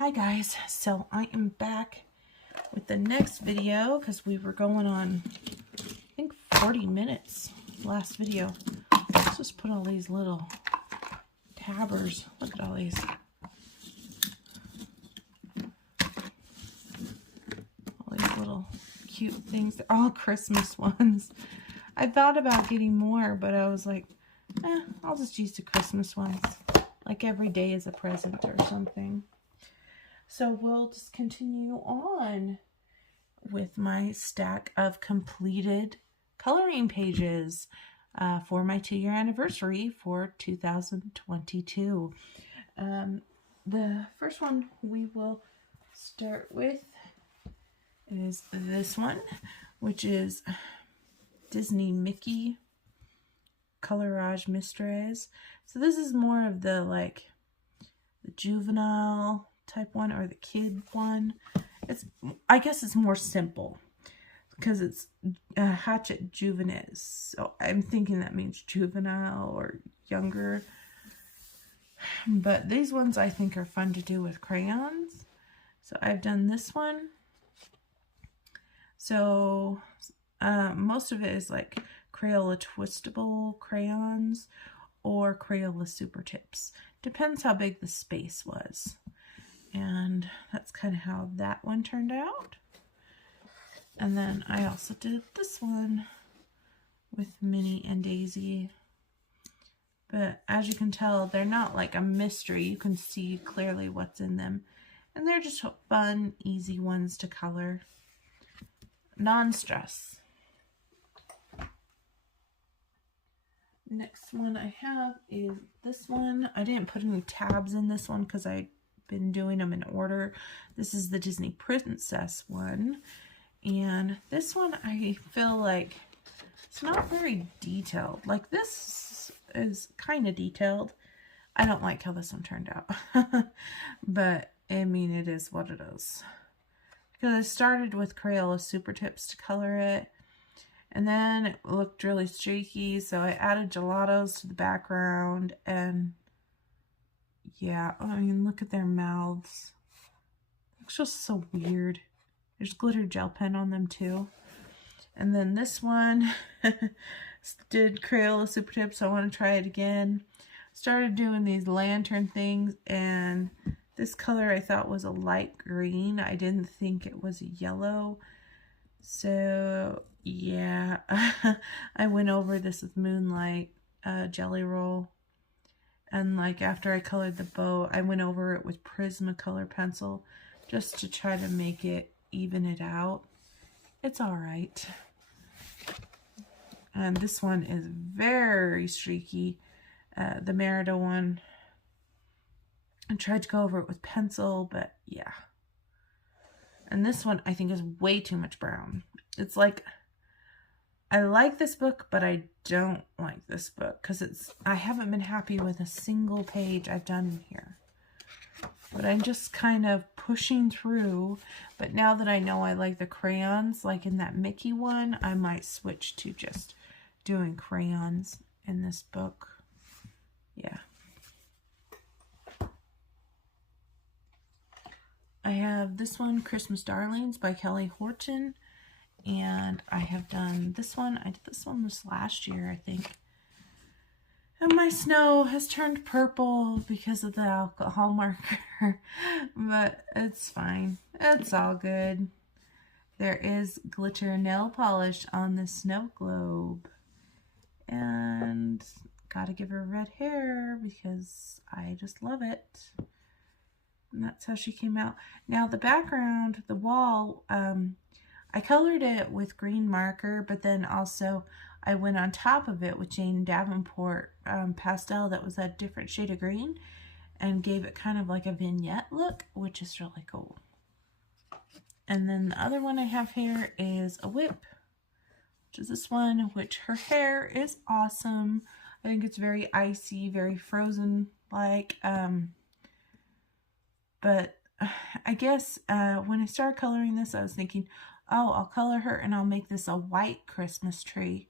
Hi guys, so I am back with the next video because we were going on, I think 40 minutes last video. Let's just put all these little tabbers. Look at all these. All these little cute things. They're all Christmas ones. I thought about getting more, but I was like, I'll just use the Christmas ones. Like every day is a present or something. So we'll just continue on with my stack of completed coloring pages for my 2-year anniversary for 2022. The first one we will start with is this one, which is Disney Mickey Colorage Mysteries. So this is more of the the juvenile type one or the kid one. I guess it's more simple because it's Hatchet Juvenes. So I'm thinking that means juvenile or younger. But these ones I think are fun to do with crayons. So I've done this one. So most of it is like Crayola twistable crayons or Crayola super tips. Depends how big the space was. And that's kind of how that one turned out. And then I also did this one with Minnie and Daisy. But as you can tell, they're not like a mystery. You can see clearly what's in them. And they're just fun, easy ones to color. Non-stress. Next one I have is this one. I didn't put any tabs in this one because I've been doing them in order. This is the Disney Princess one. And this one I feel like it's not very detailed. Like this is kind of detailed. I don't like how this one turned out. But I mean, it is what it is. Because I started with Crayola Super Tips to color it. And then it looked really streaky, so I added gelatos to the background, and yeah, I mean, look at their mouths. Looks just so weird. There's glitter gel pen on them too. And then this one did Crayola Super Tips. I want to try it again. Started doing these lantern things, and this color I thought was a light green. I didn't think it was yellow. So yeah, I went over this with Moonlight Jelly Roll. And like after I colored the bow, I went over it with Prismacolor pencil just to try to make it even it out. It's all right. And this one is very streaky. The Merida one. I tried to go over it with pencil, but yeah. And this one I think is way too much brown. It's like, I like this book, but I don't like this book because I haven't been happy with a single page I've done in here. But I'm just kind of pushing through. But now that I know I like the crayons, like in that Mickey one, I might switch to just doing crayons in this book. Yeah. I have this one, Christmas Darlings by Kelly Horton. And I have done this one. I did this one this last year, I think. And my snow has turned purple because of the alcohol marker. But it's fine. It's all good. There is glitter nail polish on the snow globe. And gotta give her red hair because I just love it. And that's how she came out. Now the background, the wall, I colored it with green marker, but then also I went on top of it with Jane Davenport pastel that was a different shade of green and gave it kind of like a vignette look, which is really cool. And then the other one I have here is a whip, which is this one, which her hair is awesome. I think it's very icy, very frozen-like. But I guess when I started coloring this, I was thinking, oh, I'll color her and I'll make this a white Christmas tree.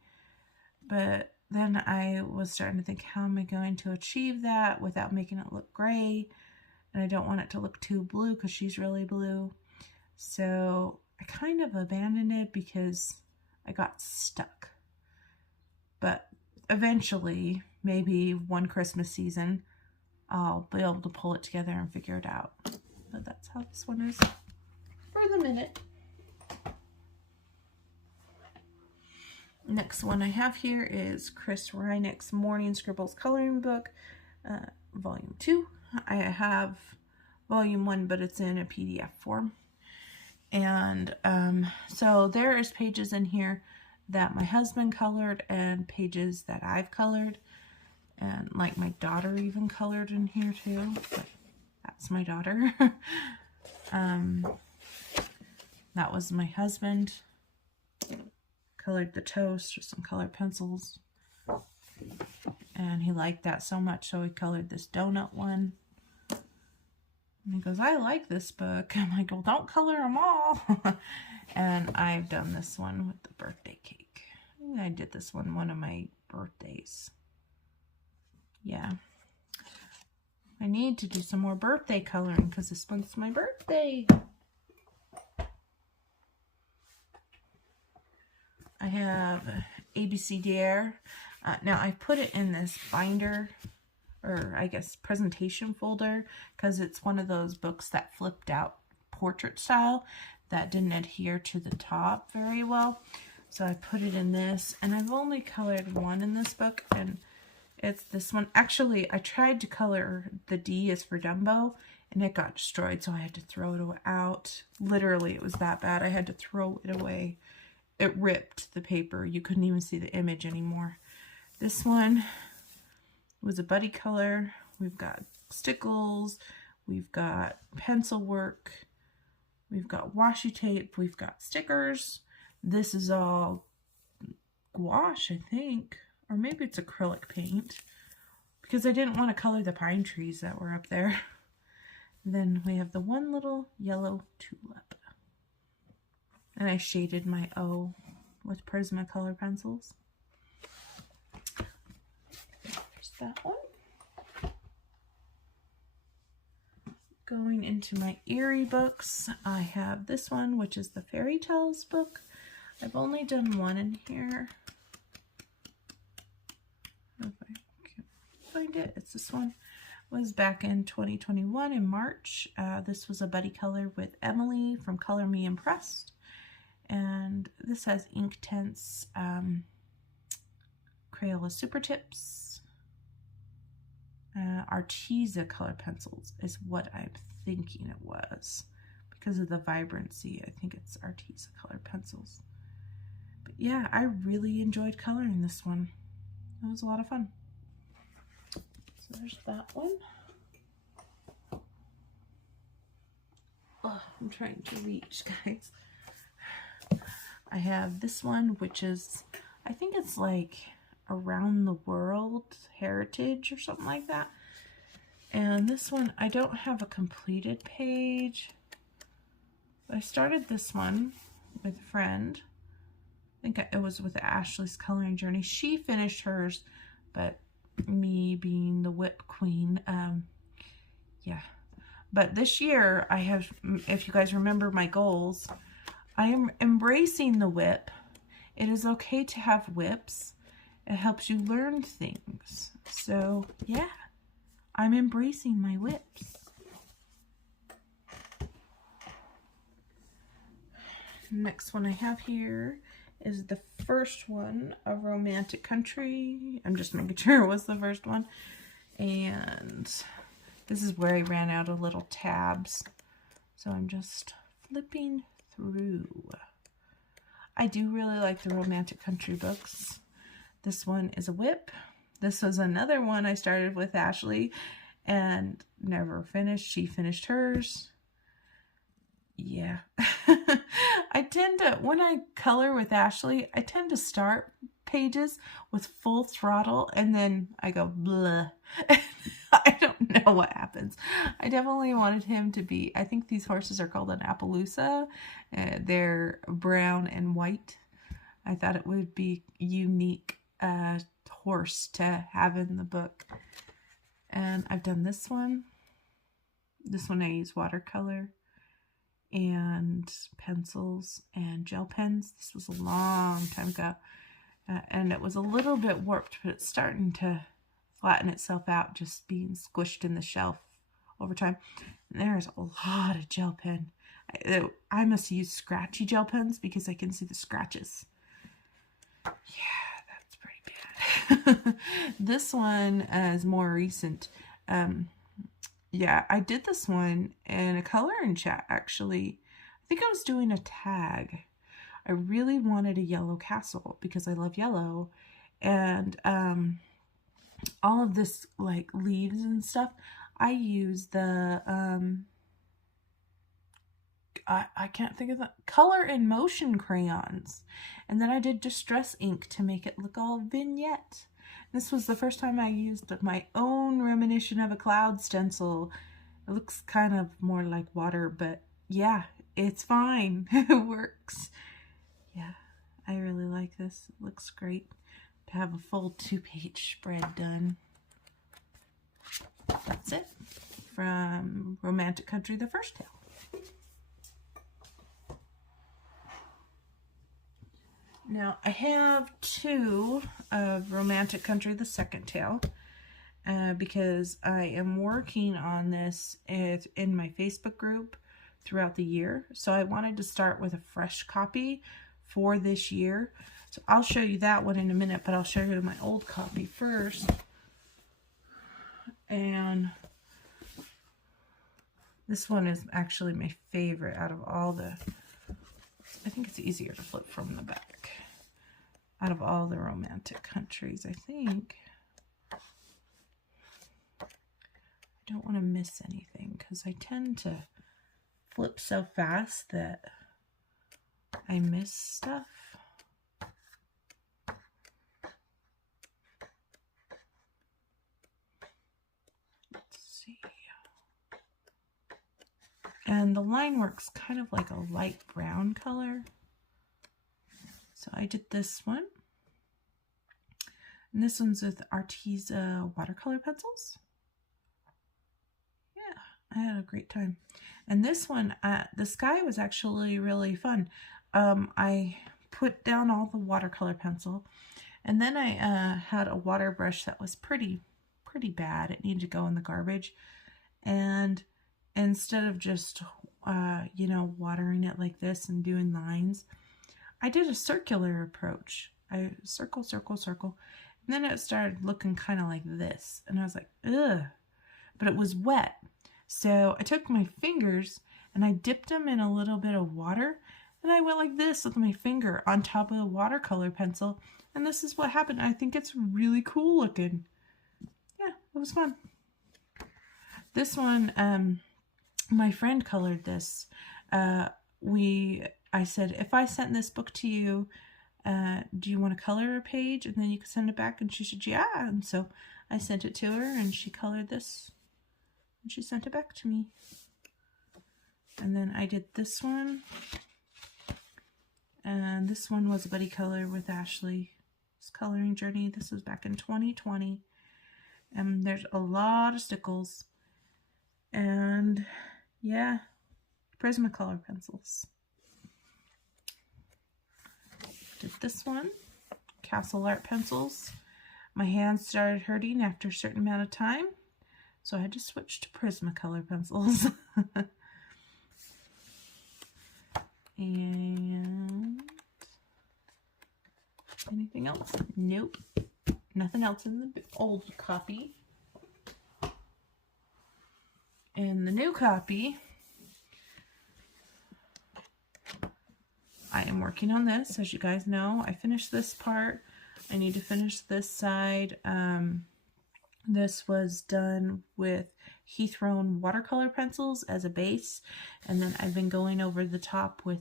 But then I was starting to think, how am I going to achieve that without making it look gray? and I don't want it to look too blue because she's really blue. So I kind of abandoned it because I got stuck. But eventually, maybe one Christmas season, I'll be able to pull it together and figure it out. But that's how this one is for the minute. Next one I have here is Chris Reinick's Morning Scribbles Coloring Book, Volume 2. I have Volume 1, but it's in a PDF form. And so there is pages in here that my husband colored and pages that I've colored. And like my daughter even colored in here too. But that's my daughter. That was my husband. Colored the toast with some colored pencils. And he liked that so much, so he colored this donut one. And he goes, I like this book. I'm like, well, don't color them all. And I've done this one with the birthday cake. I did this one of my birthdays. Yeah. I need to do some more birthday coloring because this one's my birthday. I have ABC Dare. Now I put it in this binder, or I guess presentation folder, because it's one of those books that flipped out portrait style that didn't adhere to the top very well. So I put it in this, and I've only colored one in this book, and it's this one. Actually, I tried to color the D is for Dumbo, and it got destroyed, so I had to throw it out. Literally, it was that bad. I had to throw it away. It ripped the paper. You couldn't even see the image anymore. This one was a buddy color. We've got stickles. We've got pencil work. We've got washi tape. We've got stickers. This is all gouache, I think. Or maybe it's acrylic paint. Because I didn't want to color the pine trees that were up there. Then we have the one little yellow tulip. And I shaded my O with Prismacolor pencils. There's that one. Going into my Eerie books, I have this one, which is the Fairy Tales book. I've only done one in here. If I can find it, it's this one. It was back in 2021 in March. This was a buddy color with Emily from Color Me Impressed. And this has Inktense Crayola Super Tips. Arteza color pencils is what I'm thinking it was. Because of the vibrancy, I think it's Arteza color pencils. But yeah, I really enjoyed coloring this one. It was a lot of fun. So there's that one. Oh, I'm trying to reach, guys. I have this one, which is, I think it's like Around the World Heritage or something like that. And this one, I don't have a completed page. I started this one with a friend. I think it was with Ashley's Coloring Journey. She finished hers, but me being the whip queen, yeah. But this year, I have, if you guys remember my goals, I am embracing the whip. It is okay to have whips. It helps you learn things. So, yeah, I'm embracing my whips. Next one I have here is the first one, A Romantic Country. I'm just making sure it was the first one. And this is where I ran out of little tabs. So I'm just flipping through. I do really like the Romantic Country books. This one is a whip. This was another one I started with Ashley and never finished. She finished hers. Yeah. I tend to, when I color with Ashley, I tend to start pages with full throttle and then I go blah. I don't know what happens. I definitely wanted him to be, I think these horses are called an Appaloosa. They're brown and white. I thought it would be unique horse to have in the book. And I've done this one. This one I use watercolor and pencils and gel pens. This was a long time ago, and it was a little bit warped, but it's starting to flatten itself out, just being squished in the shelf over time. And there's a lot of gel pen. I must use scratchy gel pens because I can see the scratches. Yeah, that's pretty bad. This one is more recent. Yeah, I did this one in a coloring chat, actually. I think I was doing a tag. I really wanted a yellow castle because I love yellow. And all of this, like, leaves and stuff, I use the, I can't think of the, Color in Motion crayons. And then I did Distress ink to make it look all vignette. This was the first time I used my own reminition of a cloud stencil. It looks kind of more like water, but yeah, it's fine. It works. Yeah, I really like this. It looks great to have a full 2-page spread done. That's it from Romantic Country, the first tale. Now, I have 2 of Romantic Country, the second tale, because I am working on this in my Facebook group throughout the year. So I wanted to start with a fresh copy for this year. So I'll show you that one in a minute, but I'll show you my old copy first. And this one is actually my favorite out of all the, I think it's easier to flip from the back. Out of all the Romantic Countries, I think. I don't want to miss anything because I tend to flip so fast that I miss stuff. Let's see. And the line work's kind of like a light brown color. So I did this one. And this one's with Arteza watercolor pencils. Yeah, I had a great time. And this one, the sky was actually really fun. I put down all the watercolor pencil, and then I had a water brush that was pretty bad. It needed to go in the garbage. And instead of just, you know, watering it like this and doing lines, I did a circular approach. I circle, circle, circle. And then it started looking kind of like this. And I was like, ugh. But it was wet. So I took my fingers and I dipped them in a little bit of water. And I went like this with my finger on top of the watercolor pencil. And this is what happened. I think it's really cool looking. Yeah, it was fun. This one, my friend colored this. I said, if I sent this book to you, do you want to color a page? And then you could send it back. And she said, yeah. And so I sent it to her and she colored this. And she sent it back to me. And then I did this one. And this one was a buddy color with Ashley's coloring journey. This was back in 2020. And there's a lot of stickles. And yeah, Prismacolor pencils. Did this one, Castle Art pencils. My hands started hurting after a certain amount of time, so I had to switch to Prismacolor pencils. And anything else? Nope. Nothing else in the old copy. In the new copy, I am working on this. As you guys know, I finished this part. I need to finish this side. This was done with Heathrow watercolor pencils as a base, and then I've been going over the top with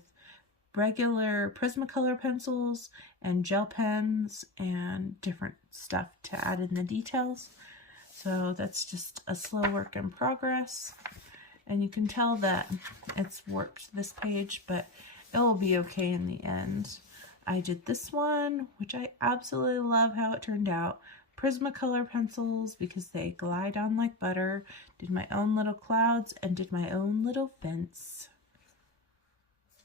regular Prismacolor pencils and gel pens and different stuff to add in the details. So that's just a slow work in progress, and you can tell that it's worked this page, but it will be okay in the end. I did this one, which I absolutely love how it turned out. Prismacolor pencils because they glide on like butter. Did my own little clouds and did my own little fence.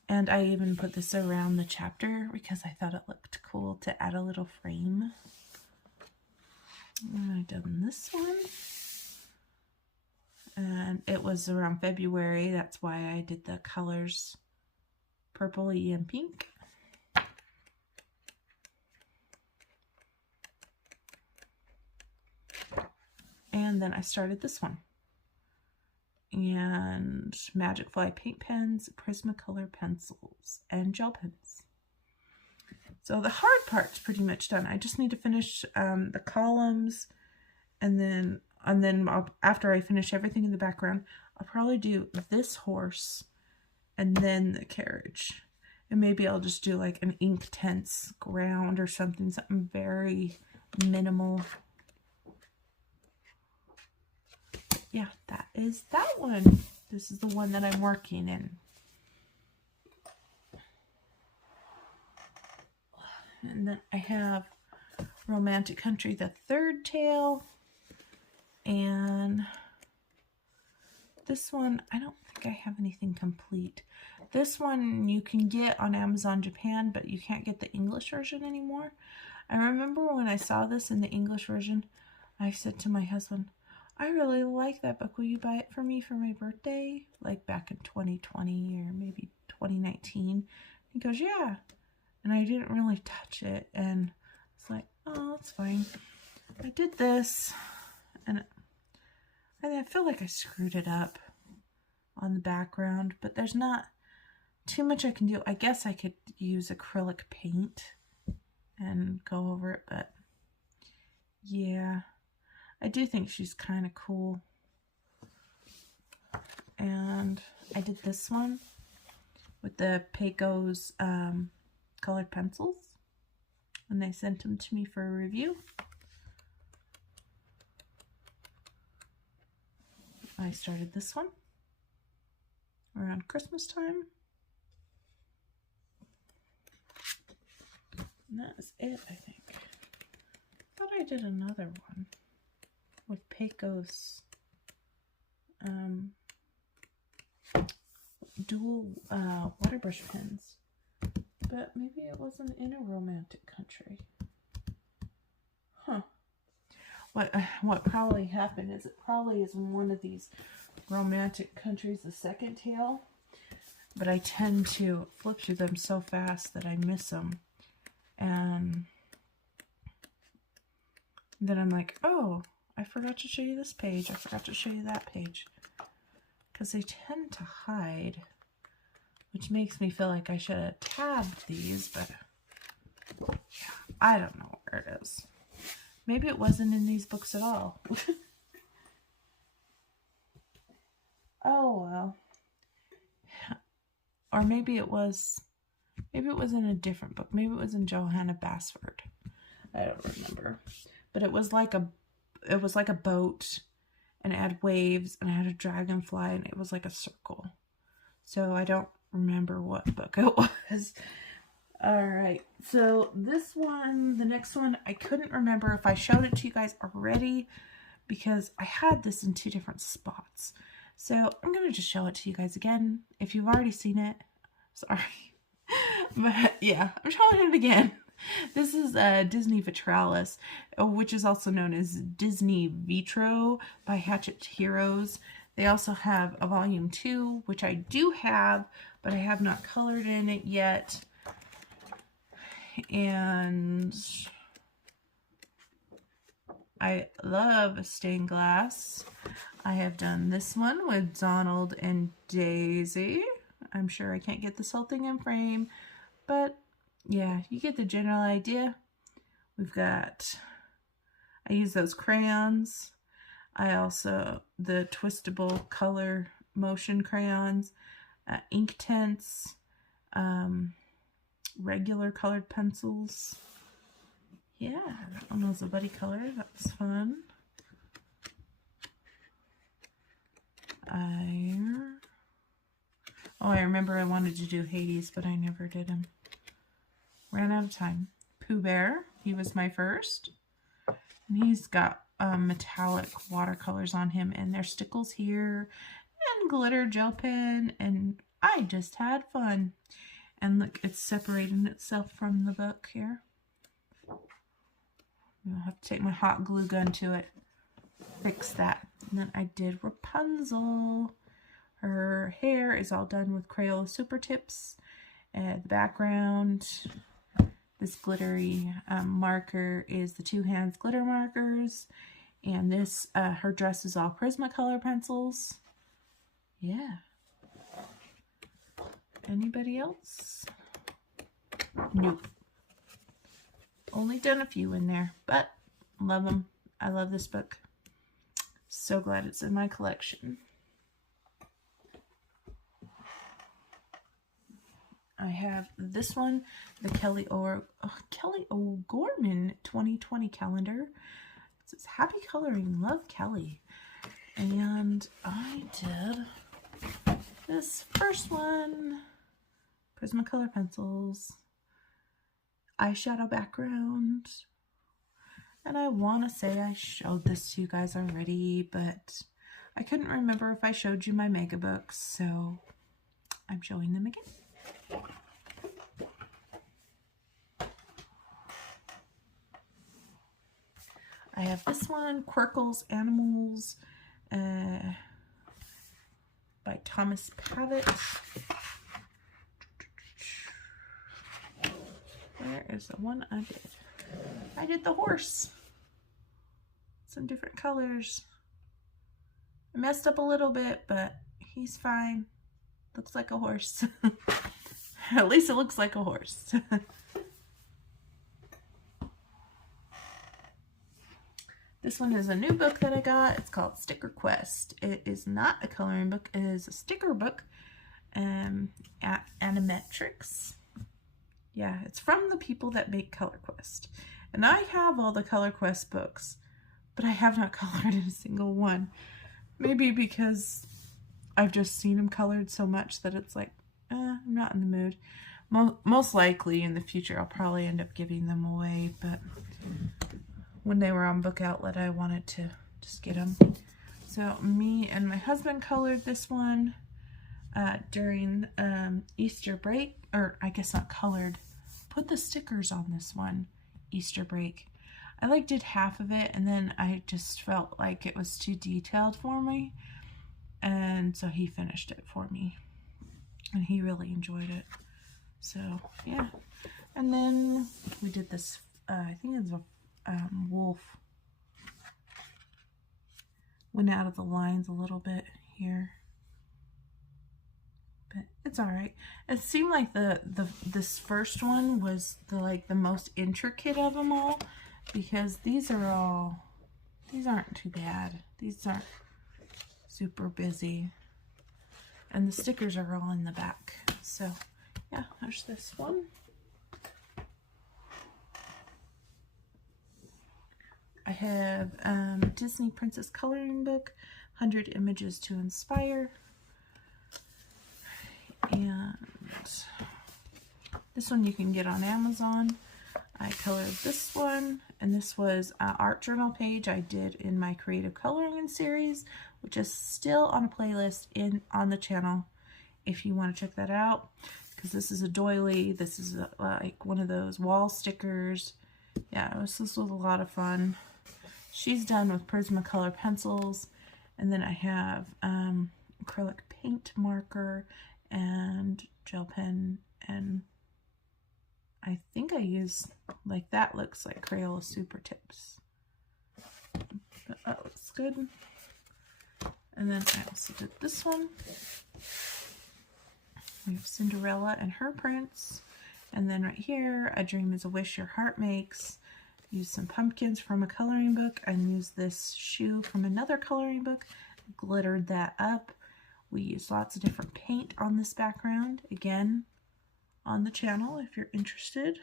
And I even put this around the chapter because I thought it looked cool to add a little frame. I've done this one. And it was around February. That's why I did the colors purpley and pink. And then I started this one. And Magic Fly paint pens, Prismacolor pencils, and gel pens. So the hard part's pretty much done. I just need to finish the columns, and then after I finish everything in the background, I'll probably do this horse and then the carriage. And maybe I'll just do like an Inktense ground or something very minimal. Yeah, that is that one. This is the one that I'm working in. And then I have Romantic Country, the third tale. And this one, I don't think I have anything complete. This one you can get on Amazon Japan, but you can't get the English version anymore. I remember when I saw this in the English version, I said to my husband, I really like that book. Will you buy it for me for my birthday? Like back in 2020 or maybe 2019. He goes, yeah. And I didn't really touch it. And it's like, oh, it's fine. I did this. And I feel like I screwed it up on the background. But there's not too much I can do. I guess I could use acrylic paint and go over it. But yeah. I do think she's kind of cool. And I did this one with the Pecos colored pencils. And they sent them to me for a review. I started this one around Christmas time. And that is it, I think. I thought I did another one with Pecos dual water brush pens, but maybe it wasn't in a Romantic Country. Huh. What probably happened is it probably is one of these Romantic Countries, the second tale, but I tend to flip through them so fast that I miss them, and then I'm like, oh, I forgot to show you this page. I forgot to show you that page. Because they tend to hide, which makes me feel like I should have tabbed these, but yeah, I don't know where it is. Maybe it wasn't in these books at all. Oh, well. Or maybe it was in a different book. Maybe it was in Johanna Basford. I don't remember. But it was like a boat, and it had waves, and it had a dragonfly, and it was like a circle. So I don't remember what book it was. Alright, so this one, the next one, I couldn't remember if I showed it to you guys already because I had this in two different spots. So I'm going to just show it to you guys again. If you've already seen it, sorry. But yeah, I'm showing it again. This is Disney Vitralis, which is also known as Disney Vitro by Hatchet Heroes. They also have a volume 2, which I do have, but I have not colored in it yet. And I love stained glass. I have done this one with Donald and Daisy. I'm sure I can't get this whole thing in frame, but yeah, you get the general idea. We've got, I use those crayons. I also, the twistable color motion crayons, Inktense, regular colored pencils. Yeah, that one was a buddy color. That's fun. I remember I wanted to do Hades, but I never did him. Ran out of time. Pooh Bear, he was my first. And he's got metallic watercolors on him, and there's stickles here and glitter gel pen, and I just had fun. And look, it's separating itself from the book here. I'll have to take my hot glue gun to it, fix that. And then I did Rapunzel. Her hair is all done with Crayola Super Tips. The background, this glittery marker is the Two Hands glitter markers. And this, her dress is all Prismacolor pencils. Yeah. Anybody else? Nope. Only done a few in there, but love them. I love this book. So glad it's in my collection. I have this one, the Kelly O'Gorman 2020 calendar. It says, happy coloring, love Kelly. And I did this first one, Prismacolor pencils, eyeshadow background. And I want to say I showed this to you guys already, but I couldn't remember if I showed you my mega books, so I'm showing them again. I have this one, Quirkles Animals by Thomas Pavitt. Where is the one I did? I did the horse. Some different colors. I messed up a little bit, but he's fine. Looks like a horse. At least it looks like a horse. This one is a new book that I got. It's called Sticker Quest. It is not a coloring book. It is a sticker book. Animatrix. Yeah, it's from the people that make Color Quest. And I have all the Color Quest books, but I have not colored in a single one. Maybe because I've just seen them colored so much that it's like, I'm not in the mood. Most likely in the future I'll probably end up giving them away, but when they were on Book Outlet I wanted to just get them. So me and my husband colored this one during Easter break, or I guess not colored, put the stickers on this one, Easter break. I did half of it, and then I just felt like it was too detailed for me, and so he finished it for me, and he really enjoyed it. So yeah, and then we did this, I think it's a wolf. Went out of the lines a little bit here, but it's all right. It seemed like this first one was the most intricate of them all, because these aren't too bad. These aren't super busy, and the stickers are all in the back. So yeah, there's this one. I have Disney Princess Coloring Book, 100 Images to Inspire. And this one you can get on Amazon. I colored this one, and this was an art journal page I did in my Creative Coloring series, which is still on a playlist on the channel if you want to check that out. Because this is a doily. This is like one of those wall stickers. Yeah, this was a lot of fun. She's done with Prismacolor pencils, and then I have acrylic paint marker and gel pen, and I think I use, that looks like Crayola Super Tips. But that looks good. And then I also did this one. We have Cinderella and her prints. And then right here, A Dream is a Wish Your Heart Makes. Use some pumpkins from a coloring book, and use this shoe from another coloring book. Glittered that up. We used lots of different paint on this background. Again, on the channel if you're interested.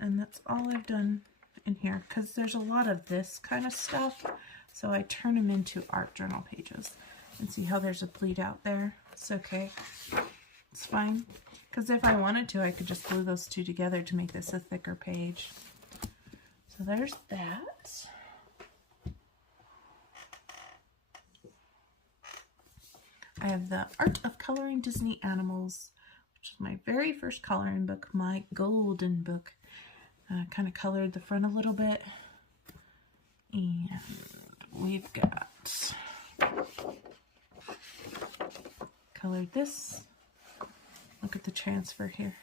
And that's all I've done in here, because there's a lot of this kind of stuff. So I turn them into art journal pages. And see how there's a pleat out there? It's okay. It's fine. Because if I wanted to, I could just glue those two together to make this a thicker page. So there's that. I have the Art of Coloring Disney Animals, which is my very first coloring book, my golden book. Kind of colored the front a little bit. And we've got colored this. Look at the transfer here.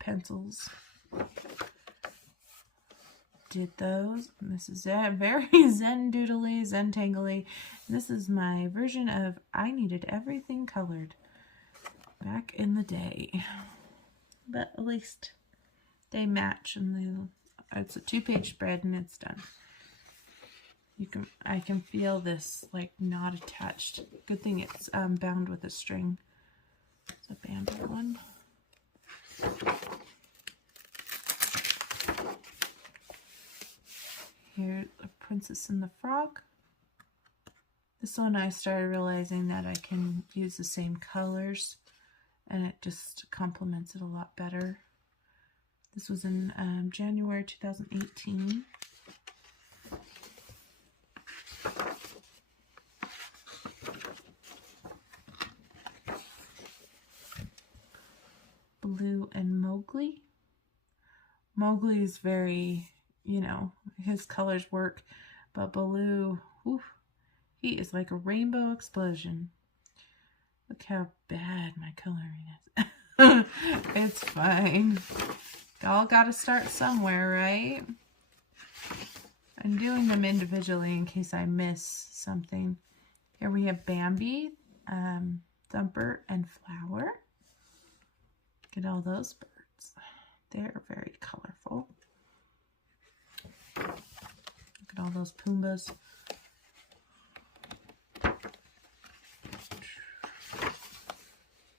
Pencils. Did those. This is very zen doodly, zen tangly. This is my version of I needed everything colored back in the day. But at least they match, and it's a 2-page spread and it's done. I can feel this like not attached. Good thing it's bound with a string. It's a bamboo one. Here's a Princess and the Frog. This one I started realizing that I can use the same colors and it just complements it a lot better. This was in January 2018. Baloo and Mowgli. Mowgli is very, you know, his colors work, but Baloo, oof, he is like a rainbow explosion. Look how bad my coloring is. It's fine. Y'all gotta start somewhere, right? I'm doing them individually in case I miss something. Here we have Bambi, Thumper, and Flower. Look at all those birds. They're very colorful. Look at all those Pumbas.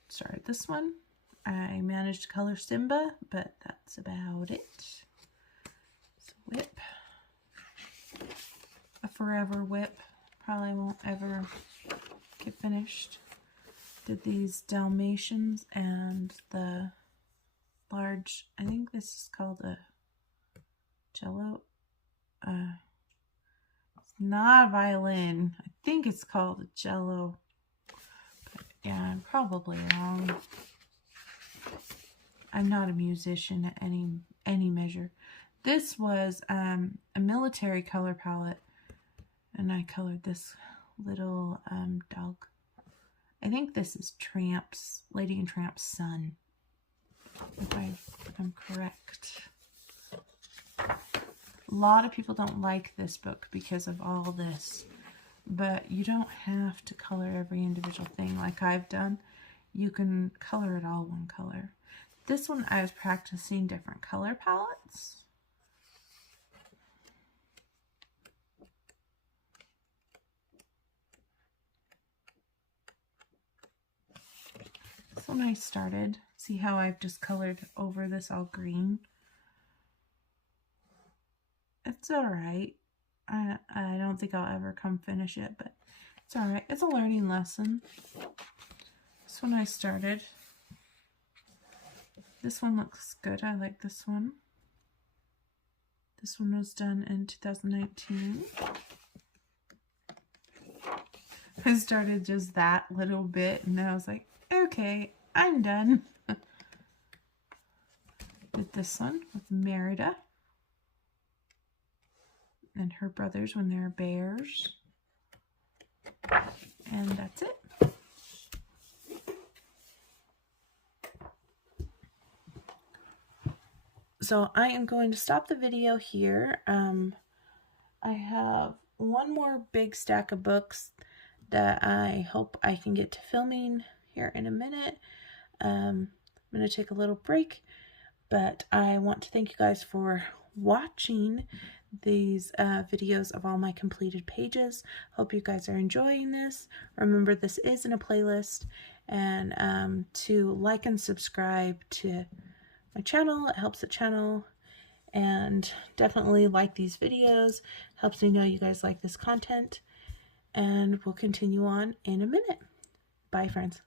Sorry, this one. I managed to color Simba, but that's about it. So whip. A forever whip. Probably won't ever get finished. Did these Dalmatians and the large, I think this is called a cello. It's not a violin. I think it's called a cello. But yeah, I'm probably wrong. I'm not a musician at any measure. This was a military color palette, and I colored this little dog. I think this is Lady and Tramp's son, if I'm correct. A lot of people don't like this book because of all this, but you don't have to color every individual thing like I've done. You can color it all one color. This one I was practicing different color palettes. This one I started. See how I've just colored over this all green? It's alright. I don't think I'll ever come finish it, but it's alright. It's a learning lesson. This one I started. This one looks good. I like this one. This one was done in 2019. I started just that little bit and then I was like, okay, I'm done. Did this one with Merida and her brothers when they're bears. And that's it. So I am going to stop the video here. I have one more big stack of books that I hope I can get to filming here in a minute. I'm going to take a little break, but I want to thank you guys for watching these videos of all my completed pages. Hope you guys are enjoying this. Remember, this is in a playlist, and to like and subscribe to my channel. It helps the channel, and definitely like these videos. Helps me know you guys like this content, and we'll continue on in a minute. Bye, friends.